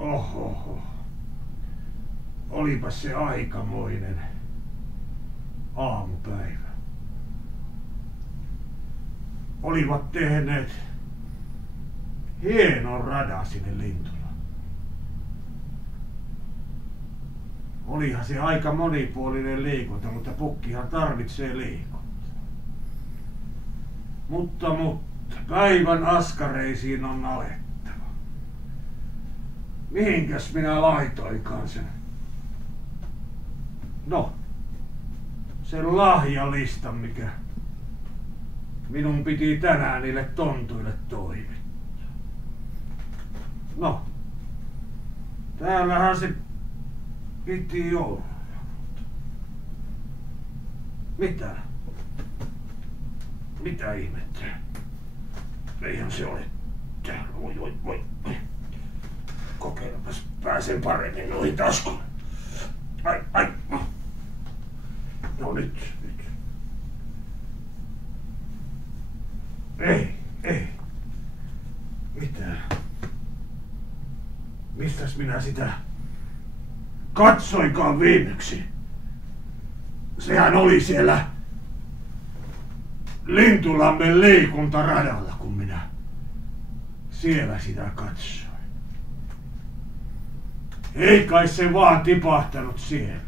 Oho. Olipas se aikamoinen aamupäivä. Olivat tehneet hienon radan sinne Lintulaan. Olihan se aika monipuolinen liikunta, mutta pukkihan tarvitsee liikuntaa. Mutta päivän askareisiin on alettava. Mihinkäs minä laitoinkaan sen? No, sen lahjalistan, mikä minun piti tänään niille tontuille toimittaa. No, täällähän se piti olla. Mitä? Mitä ihmettä? Eihän se ole täällä. Voi. Kokeillapas pääsen paremmin noihin taskuun. Ai. No nyt. Ei. Mitä? Mistäs minä sitä katsoinkaan viimeksi? Sehän oli siellä Lintulammen liikuntaradalla, kun minä siellä sitä katsoin. Ei kai se vaan tipahtanut siellä.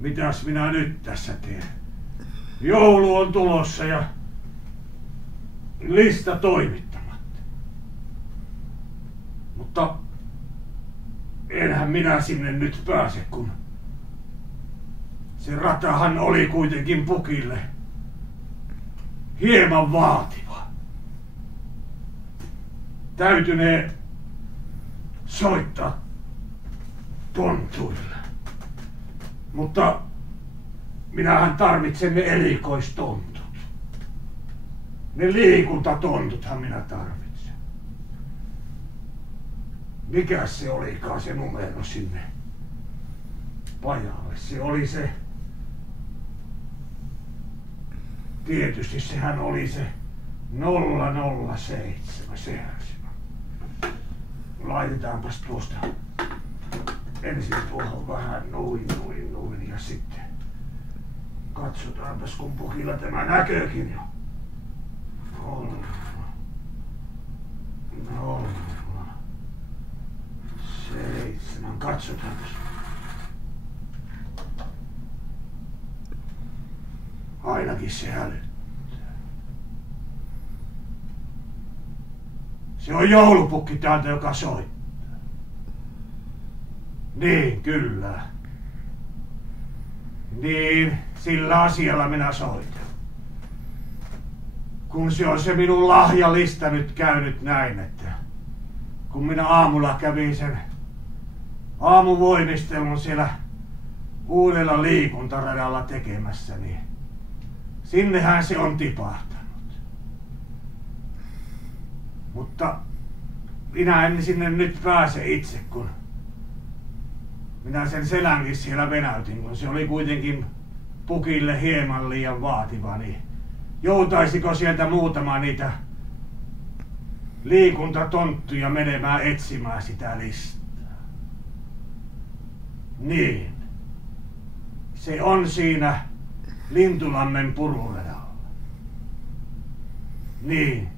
Mitäs minä nyt tässä teen? Joulu on tulossa ja lista toimittamatta. Mutta enhän minä sinne nyt pääse, kun se ratahan oli kuitenkin pukille hieman vaativa. Täytynee soittaa tontuille. Mutta minähän tarvitsen ne erikoistontut. Ne liikuntatontuthan minä tarvitsen. Mikäs se olikaan se numero sinne pajalle? Se oli se... Tietysti sehän oli se 007. Sehän se. Laitetaanpas tuosta ensin tuohon vähän noin ja sitten katsotaanpas kun pukilla tämä näköökin jo. 007. Katsotaanpas. Ainakin se hälyttää. Se on joulupukki täältä, joka soittaa. Niin, kyllä. Niin, sillä asialla minä soitan. Kun se on se minun lahjalista nyt käynyt näin, että kun minä aamulla kävin sen aamuvoimistelun siellä uudella liikuntaradalla tekemässä, niin sinnehän se on tipahtanut. Mutta minä en sinne nyt pääse itse, kun minä sen selänkin siellä venäytin, kun se oli kuitenkin pukille hieman liian vaativa, niin joutaisiko sieltä muutama niitä liikuntatonttuja menemään etsimään sitä listaa? Niin. Se on siinä Lintulammen pururadalla. Niin,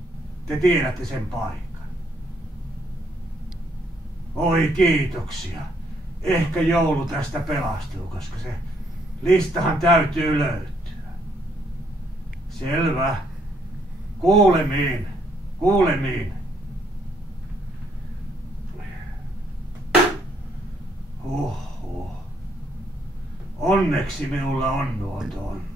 te tiedätte sen paikan. Oi kiitoksia. Ehkä joulu tästä pelastuu, koska se listahan täytyy löytyä. Selvä. Kuulemiin. Huhhuh. Onneksi minulla on nuo tontut.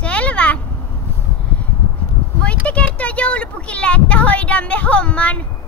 Selvä. Voitte kertoa joulupukille, että hoidamme homman.